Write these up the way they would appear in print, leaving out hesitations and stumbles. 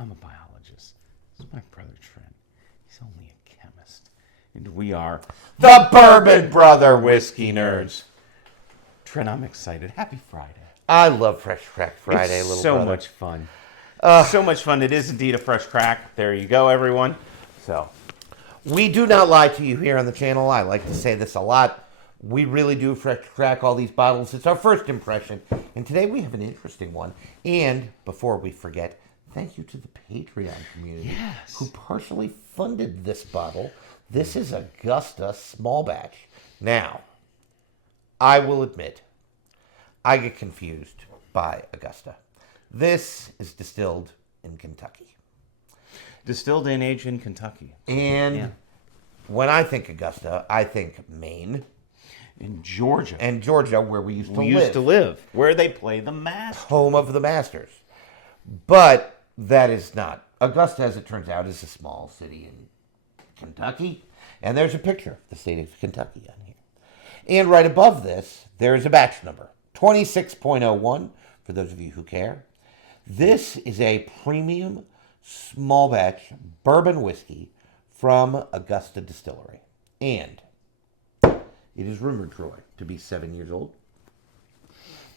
I'm a biologist. This is my brother Trent. He's only a chemist. And we are the Bourbon Brother Whiskey Nerds. Trent, I'm excited. Happy Friday. I love Fresh Crack Friday, it's little so brother. much fun. So much fun. It is indeed a fresh crack. There you go, everyone. So, we do not lie to you here on the channel. I like to say this a lot. We really do fresh crack all these bottles. It's our first impression. And today we have an interesting one. And before we forget, thank you to the Patreon community who partially funded this bottle. This is Augusta Small Batch. Now, I will admit, I get confused by Augusta. This is distilled in Kentucky. distilled and aged in Kentucky. And when I think Augusta, I think Maine. In Georgia. And Georgia, where we used to live. Where they play the Masters. Home of the Masters. But that is not. Augusta, as it turns out, is a small city in Kentucky. And there's a picture of the state of Kentucky on here. And right above this, there is a batch number. 26.01, for those of you who care. This is a premium small batch bourbon whiskey from Augusta Distillery. And it is rumored, Troy, to be 7 years old.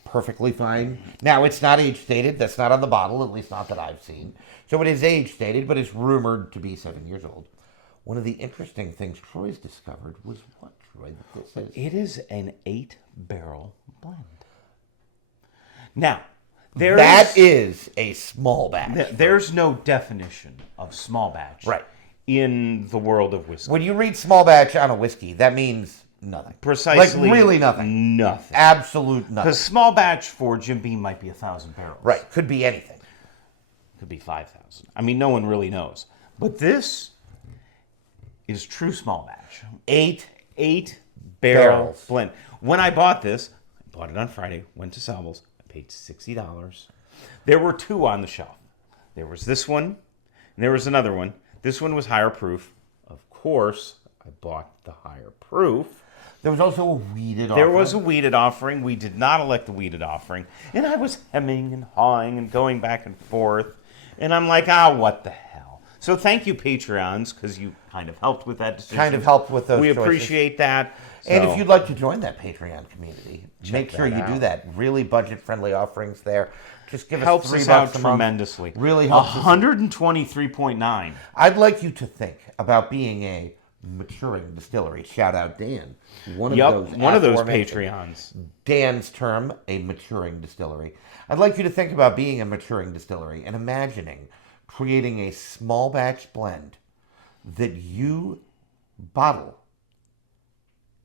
Perfectly fine. Now, it's not age stated. That's not on the bottle, at least not that I've seen. So it is age stated, but it's rumored to be 7 years old. One of the interesting things Troy's discovered was what, Troy? This is? It is an 8-barrel blend. Now, that is a small batch. There's no definition of small batch in the world of whiskey. When you read small batch on a whiskey, that means nothing. Precisely. Like really nothing. Nothing. Absolute nothing. Because small batch for Jim Beam might be 1,000 barrels. Right. Could be anything. Could be 5,000. I mean, no one really knows. But this is true small batch. 8 barrel blend. When I bought this, I bought it on Friday, went to Sobel's, I paid $60. There were two on the shelf. There was this one, and there was another one. This one was higher proof. Of course, I bought the higher proof. There was also a weeded offering. There was a weeded offering. We did not elect the weeded offering. And I was hemming and hawing and going back and forth. And I'm like, what the hell? So thank you, Patreons, because you kind of helped with that decision. Kind of helped with those We choices. appreciate that. And if you'd like to join that Patreon community, make sure you do that. Really budget-friendly offerings there. Just give us $3 out a tremendously. Month. Really helps. 123.9. I'd like you to think about being a maturing distillery. Shout out Dan. One of those Patreons. Dan's term, a maturing distillery. I'd like you to think about being a maturing distillery and imagining creating a small batch blend that you bottle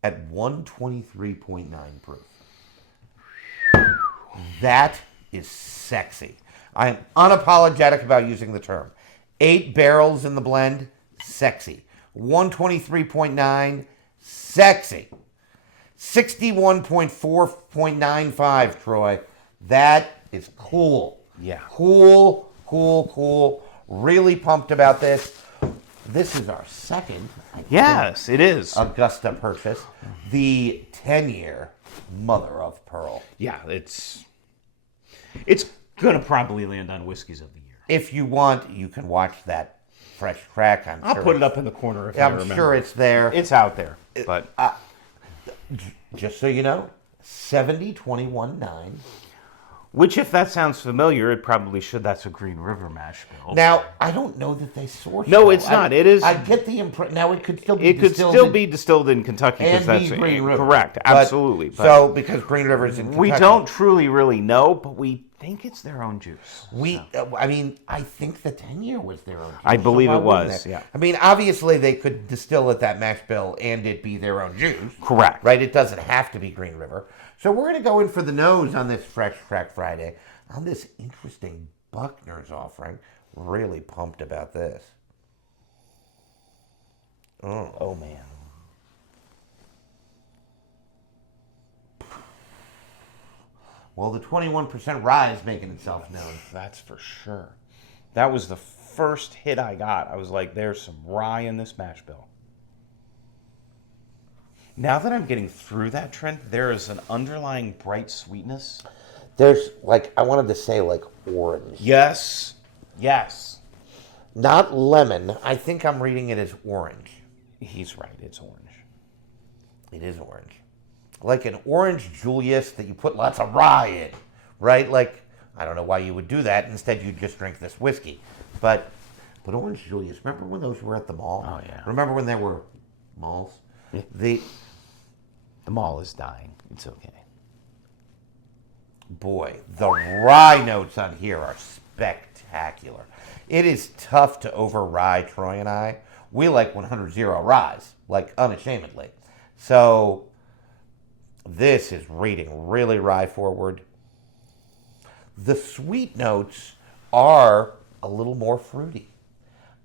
at 123.9 proof. That is sexy. I am unapologetic about using the term. 8 barrels in the blend, sexy. 123.9, sexy. 61.4.95, Troy. That is cool. Yeah. Cool. Really pumped about this. This is our second. Yes, it is. Augusta purchase. The 10-year mother of pearl. Yeah, it's going to probably land on Whiskeys of the Year. If you want, you can watch that fresh crack. I'll put it up in the corner if I remember. I'm sure it's there. It's out there. But just so you know, 70-21-9. Which, if that sounds familiar, it probably should. That's a Green River mash bill. Now, I don't know that they source. No, it's not. It is. I get the impression. Now, it could still be. It could still be distilled in Kentucky because that's Green River. Correct. Absolutely. So, because Green River's in Kentucky, we don't truly really know, but we think it's their own juice. I mean, I think the 10-year was their own juice. I believe it was. Yeah. I mean, obviously, they could distill at that mash bill and it be their own juice. Correct. Right. It doesn't have to be Green River. So we're going to go in for the nose on this Fresh Crack Friday. On this interesting Buckner's offering. Really pumped about this. Oh man. Well, the 21% rye is making itself known. That's for sure. That was the first hit I got. I was like, there's some rye in this mash bill. Now that I'm getting through that, Trent, there is an underlying bright sweetness. There's, like, I wanted to say, like, orange. Yes. Not lemon. I think I'm reading it as orange. He's right. It's orange. It is orange. Like an orange Julius that you put lots of rye in, right? Like, I don't know why you would do that. Instead, you'd just drink this whiskey. But orange Julius, remember when those were at the mall? Oh, yeah. Remember when there were malls? Yeah. The mall is dying. It's okay. Boy, the rye notes on here are spectacular. It is tough to over rye, Troy and I. We like 100 ryes, like unashamedly. So this is reading really rye forward. The sweet notes are a little more fruity.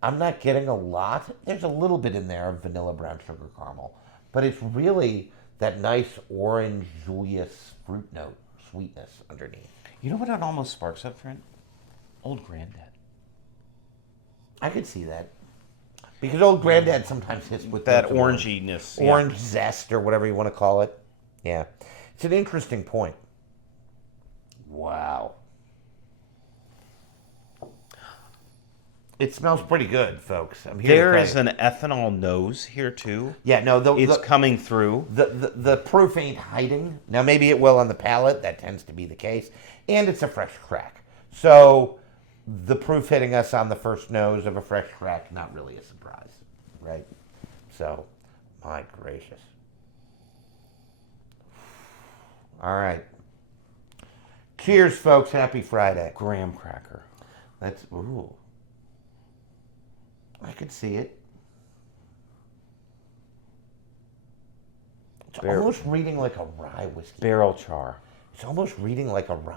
I'm not getting a lot. There's a little bit in there of vanilla brown sugar caramel, but it's really that nice orange Julius fruit note sweetness underneath. You know what it almost sparks up, Trent? Old Granddad. I could see that. Because old Granddad sometimes hits with that notes of oranginess. orange zest or whatever you want to call it. Yeah. It's an interesting point. Wow. It smells pretty good, folks. I'm here There to is tell you. an ethanol nose here, too. Yeah, no, It's coming through. The proof ain't hiding. Now, maybe it will on the palate. That tends to be the case. And it's a fresh crack. So, the proof hitting us on the first nose of a fresh crack, not really a surprise, right? So, my gracious. All right. Cheers, folks. Happy Friday. Graham cracker. That's, ooh. I could see it. It's almost reading like a rye whiskey. Barrel char. It's almost reading like a rye.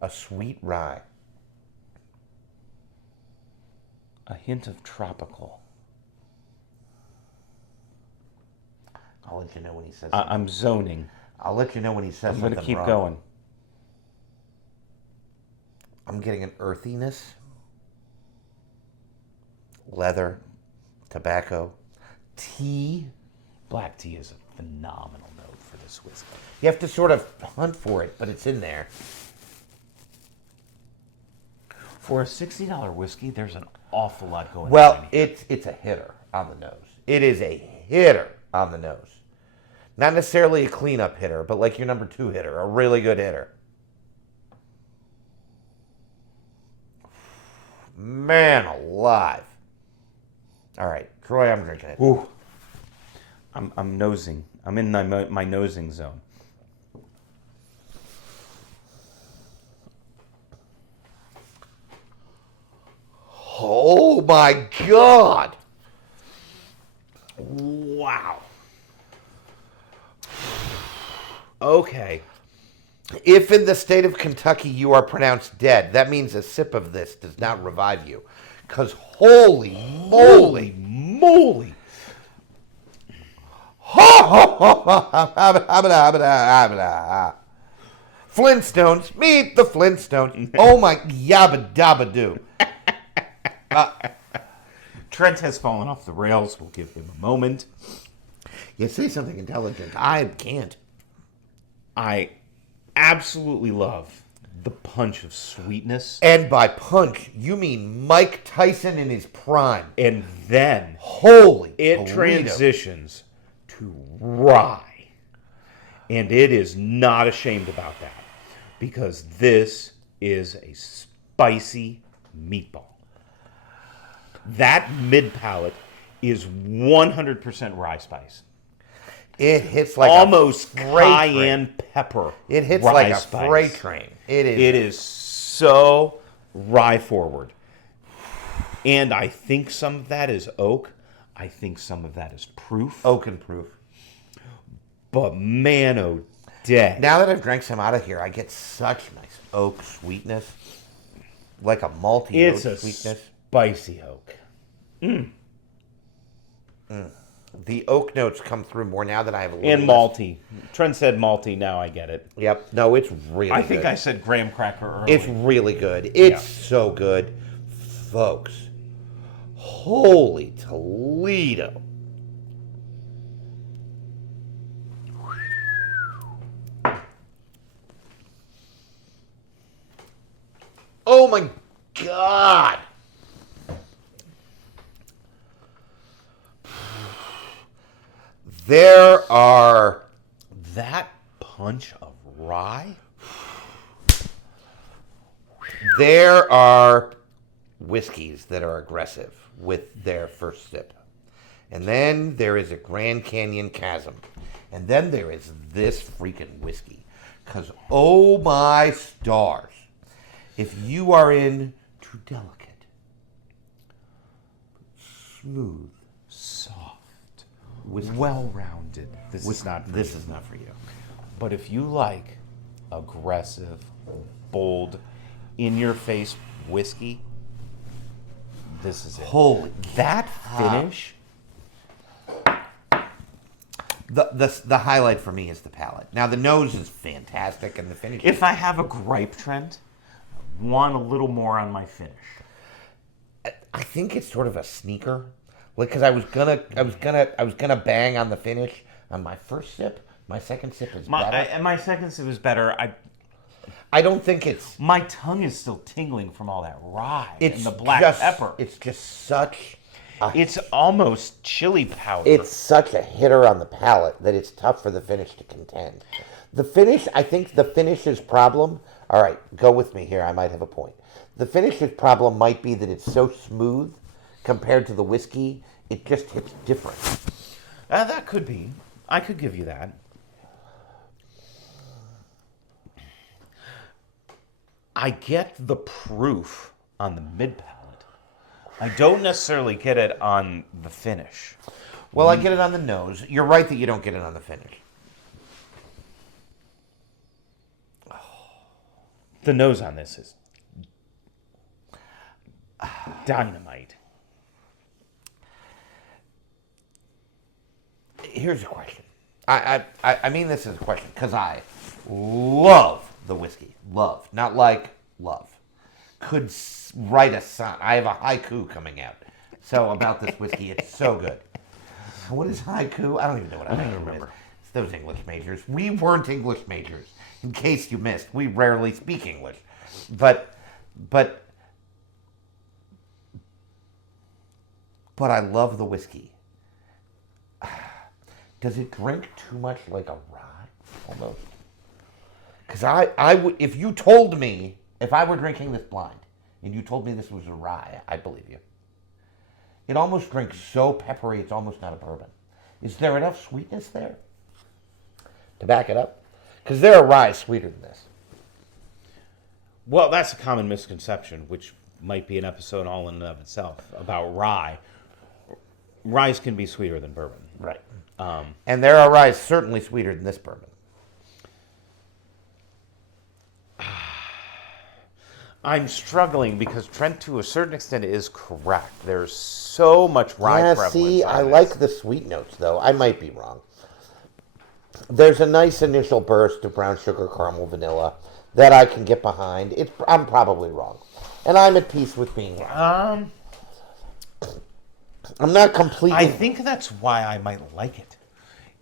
A sweet rye. A hint of tropical. I'll let you know when he says something. I'm zoning. I'll let you know when he says I'm something going to keep wrong. going. I'm getting an earthiness. Leather. Tobacco. Tea. Black tea is a phenomenal note for this whiskey. You have to sort of hunt for it, but it's in there. For a $60 whiskey, there's an awful lot going on. Well, Here. it's a hitter on the nose. It is a hitter on the nose. Not necessarily a cleanup hitter, but like your number 2 hitter, a really good hitter. Man alive. All right, Troy, I'm drinking it. Ooh. I'm nosing. I'm in my nosing zone. Oh my God. Wow. Okay. If in the state of Kentucky you are pronounced dead, that means a sip of this does not revive you. Because holy moly. Moly. Flintstones, meet the Flintstones. Oh my yabba dabba doo. Trent has fallen off the rails. We'll give him a moment. You say something intelligent. I can't. I absolutely love the punch of sweetness. And by punch, you mean Mike Tyson in his prime. And then Holy it Toledo. transitions to rye. And it is not ashamed about that. Because this is a spicy meatball. That mid palate is 100% rye spice. It hits like almost a freight cayenne train. pepper. It hits rye like a spice. freight train. It is so rye forward. And I think some of that is oak. I think some of that is proof. oak and proof. But man, oh, day. Now that I've drank some out of here, I get such nice oak sweetness. Like a malty It's oak a sweetness. spicy oak. The oak notes come through more now that I have a little And less- malty. Trent said malty, now I get it. Yep. No, it's really I good. think I said graham cracker earlier. It's really good. It's so good. Folks. Holy Toledo. Oh my God. There are... That punch of rye? There are whiskeys that are aggressive with their first sip. And then there is a Grand Canyon chasm. And then there is this freaking whiskey. Because, oh my stars, if you are into delicate, smooth, Soft, whiskey, well-rounded. This is not for you. But if you like aggressive, bold, in-your-face whiskey, this is it. holy, That finish, the highlight for me is the palate. Now the nose is fantastic, and the finish. if I have a gripe, Trent, I want a little more on my finish. I think it's sort of a sneaker, like because I was gonna bang on the finish on my first sip. My second sip is better. My second sip is better. I don't think it's. My tongue is still tingling from all that rye It's and the black pepper. It's just such. It's almost chili powder. It's such a hitter on the palate that it's tough for the finish to contend. The finish, I think the finish's problem. All right, go with me here. I might have a point. The finish's problem might be that it's so smooth compared to the whiskey. It just hits different. That could be. I could give you that. I get the proof on the mid palate. I don't necessarily get it on the finish. Well, I get it on the nose. You're right that you don't get it on the finish. The nose on this is dynamite. Here's a question. I mean this as a question because I love the whiskey. Love. Not like love. Could write a song. I have a haiku coming out. So about this whiskey, it's so good. What is haiku? I don't even know what haiku remember. Is. It's those English majors. We weren't English majors. In case you missed, we rarely speak English. But I love the whiskey. Does it drink too much like a rye? Almost. Because I would, if you told me, if I were drinking this blind, and you told me this was a rye, I'd believe you. It almost drinks so peppery, it's almost not a bourbon. Is there enough sweetness there to back it up? Because there are ryes sweeter than this. Well, that's a common misconception, which might be an episode all in and of itself, about rye. Ryes can be sweeter than bourbon. Right. And there are ryes certainly sweeter than this bourbon. I'm struggling because Trent, to a certain extent, is correct. There's so much rye prevalence. See, I like the sweet notes, though. I might be wrong. There's a nice initial burst of brown sugar, caramel, vanilla that I can get behind. I'm probably wrong. And I'm at peace with being wrong. I'm not completely... I think that's why I might like it,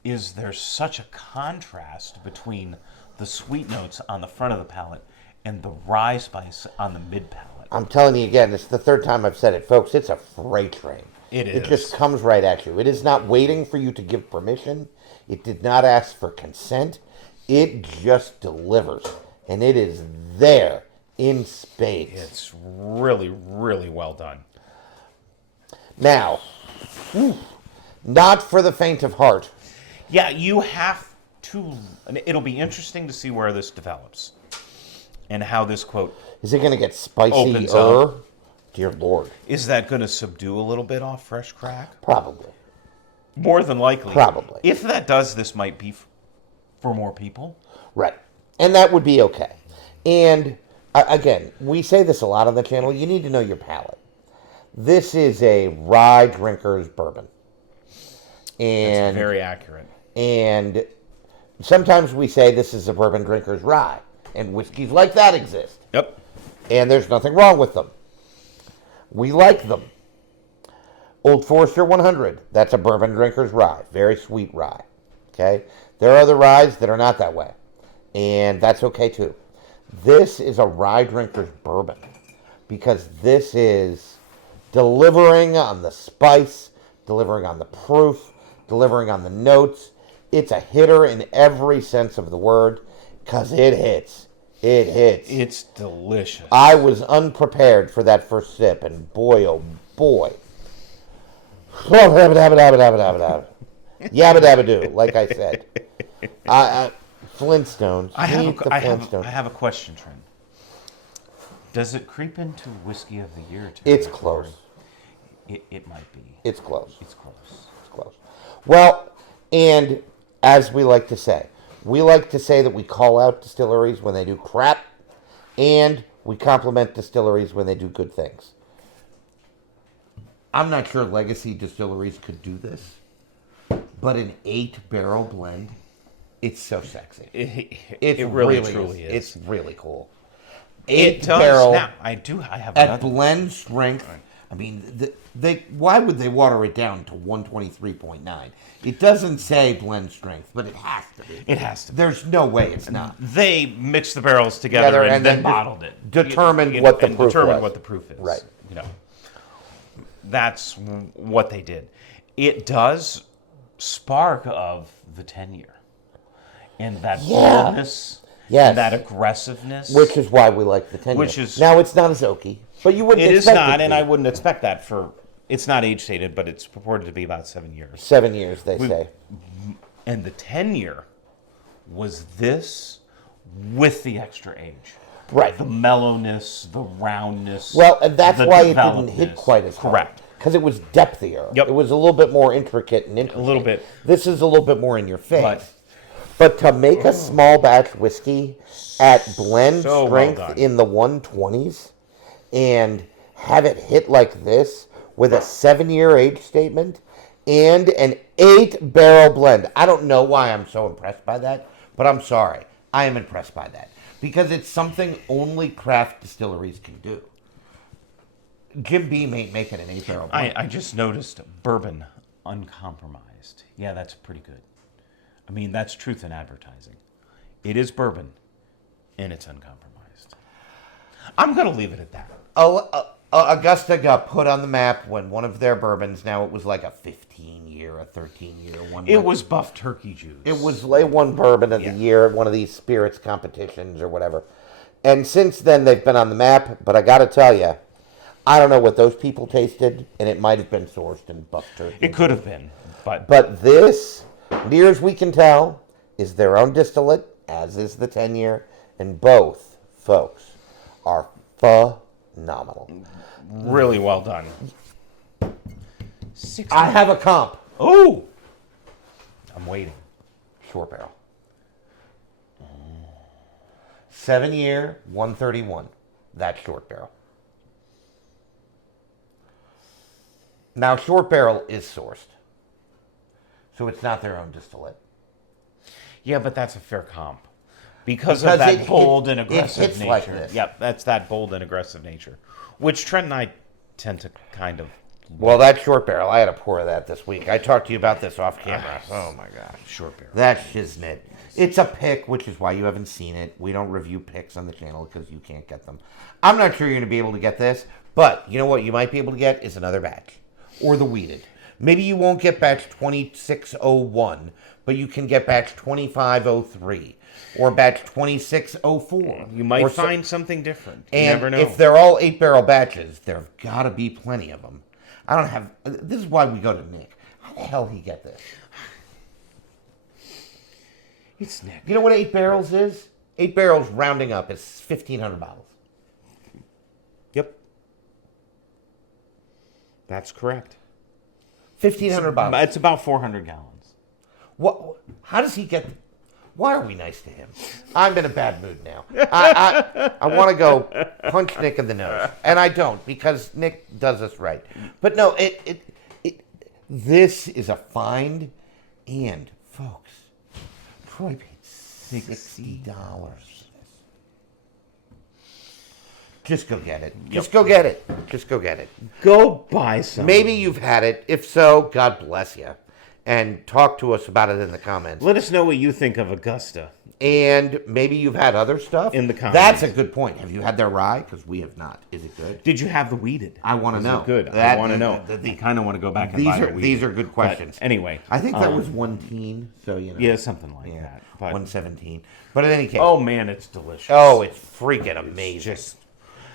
is there's such a contrast between the sweet notes on the front of the palate and the rye spice on the mid palate. I'm telling you again, it's the third time I've said it. Folks, it's a freight train. It is. It just comes right at you. It is not waiting for you to give permission. It did not ask for consent. It just delivers. And it is there in spades. It's really, really well done. Now, not for the faint of heart. Yeah, you have to... It'll be interesting to see where this develops. And how this, quote... Is it going to get spicier? Opens up. Dear Lord. Is that going to subdue a little bit off fresh crack? Probably. More than likely. Probably. If that does, this might be for more people. Right. And that would be okay. And, again, we say this a lot on the channel. You need to know your palate. This is a rye drinker's bourbon. And that's very accurate. And sometimes we say this is a bourbon drinker's rye. And whiskeys like that exist. Yep. And there's nothing wrong with them. We like them. Old Forester 100, that's a bourbon drinker's rye. Very sweet rye. Okay? There are other ryes that are not that way. And that's okay too. This is a rye drinker's bourbon. because this is delivering on the spice, delivering on the proof, delivering on the notes. It's a hitter in every sense of the word because it hits. It hits. It's delicious. I was unprepared for that first sip, and boy, oh boy. Yabba dabba doo, like I said. Flintstones. I have a question, Trent. Does it creep into whiskey of the year? It's close. It might be. It's close. It's close. It's close. Well, and as we like to say that we call out distilleries when they do crap, and we compliment distilleries when they do good things. I'm not sure legacy distilleries could do this, but an 8-barrel blend, it's so sexy. It really truly is. It's really cool. It does. Barrel Now, I have at another. blend strength. I mean, why would they water it down to 123.9? It doesn't say blend strength, but it has to be. It has to be. There's no way it's not. They mixed the barrels together and then bottled it. Determined what the proof was. What the proof is. Right. That's what they did. It does spark of the 10-year. And that boldness. Yes. And that aggressiveness. Which is why we like the 10-year. Now, it's not as oaky, but you wouldn't expect it. It is not, and I wouldn't expect that for... It's not age stated, but it's purported to be about 7 years. 7 years, they say. And the 10-year was this with the extra age. Right. The mellowness, the roundness. Well, and that's why it didn't hit quite as hard. Correct. Because it was depthier. Yep. It was a little bit more intricate and interesting. A little bit. This is a little bit more in your face. But to make a small batch whiskey at blend strength in the 120s and have it hit like this with a 7-year age statement and an 8-barrel blend. I don't know why I'm so impressed by that, but I'm sorry. I am impressed by that. Because it's something only craft distilleries can do. Jim Beam ain't making an 8-barrel blend. I just noticed Bourbon uncompromised. Yeah, that's pretty good. I mean, that's truth in advertising. It is bourbon, and it's uncompromised. I'm going to leave it at that. Augusta got put on the map when one of their bourbons, now it was like a 15-year, a 13-year one. It was Buff Turkey Juice. It was like one bourbon of the year at one of these spirits competitions or whatever. And since then, they've been on the map, but I got to tell you, I don't know what those people tasted, and it might have been sourced in Buff Turkey. It could have been, but... But this, near as we can tell, is their own distillate, as is the 10-year, and both, folks, are phenomenal. Really well done. I have a comp. Oh! I'm waiting. Short barrel. 7-year, 131. That's short barrel. Now, short barrel is sourced. So it's not their own distillate. Yeah, but that's a fair comp. Because of that bold and aggressive nature. Like this. Yep, that's that bold and aggressive nature. Which Trent and I tend to kind of... Well, that short barrel, I had a pour of that this week. I talked to you about this off camera. Oh, my gosh. Short barrel. That's shiznit. It's a pick, which is why you haven't seen it. We don't review picks on the channel because you can't get them. I'm not sure you're going to be able to get this, but you know what you might be able to get is another batch. Or the wheated. Maybe you won't get batch 2601, but you can get batch 2503. Or batch 2604. You might find something different. You and never know. If they're all 8-barrel batches, there've got to be plenty of them. I don't have... This is why we go to Nick. How the hell he get this? It's Nick. You know what 8 barrels is? 8 barrels rounding up is 1,500 bottles. Yep. That's correct. 1,500 bottles. It's about 400 gallons. What? How does he get... Why are we nice to him? I'm in a bad mood now. I want to go punch Nick in the nose. And I don't, because Nick does us right. But no, this is a find. And, folks, Troy paid $60. Just go get it. Just go get it. Just go get it. Go buy some. Maybe you've had it. If so, God bless you. And talk to us about it in the comments. Let us know what you think of Augusta. And maybe you've had other stuff. In the comments. That's a good point. Have you had their rye? Because we have not. Is it good? Did you have the weeded? I want to know. Good. I want to know. I kind of want to go back and buy the weeded. These are good questions. But anyway. I think that was 1 so you know. Yeah, something like that. But, 117. But in any case. Oh, man, it's delicious. Oh, it's freaking amazing.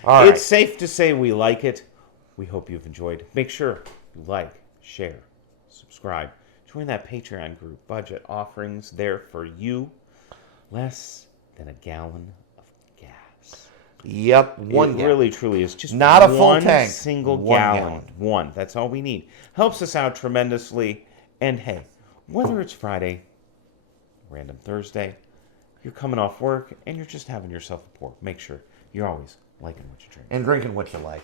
All right. It's safe to say we like it. We hope you've enjoyed. Make sure you like, share, subscribe. Join that Patreon group. Budget offerings there for you. Less than a gallon of gas. Yep, It really, truly is. Just not a full one tank. Single 1 gallon. gallon. One. That's all we need. Helps us out tremendously. And hey, whether it's Friday, random Thursday, you're coming off work, and you're just having yourself a pour, make sure you're always liking what you drink. And drinking what you like.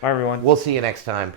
Bye, everyone. We'll see you next time.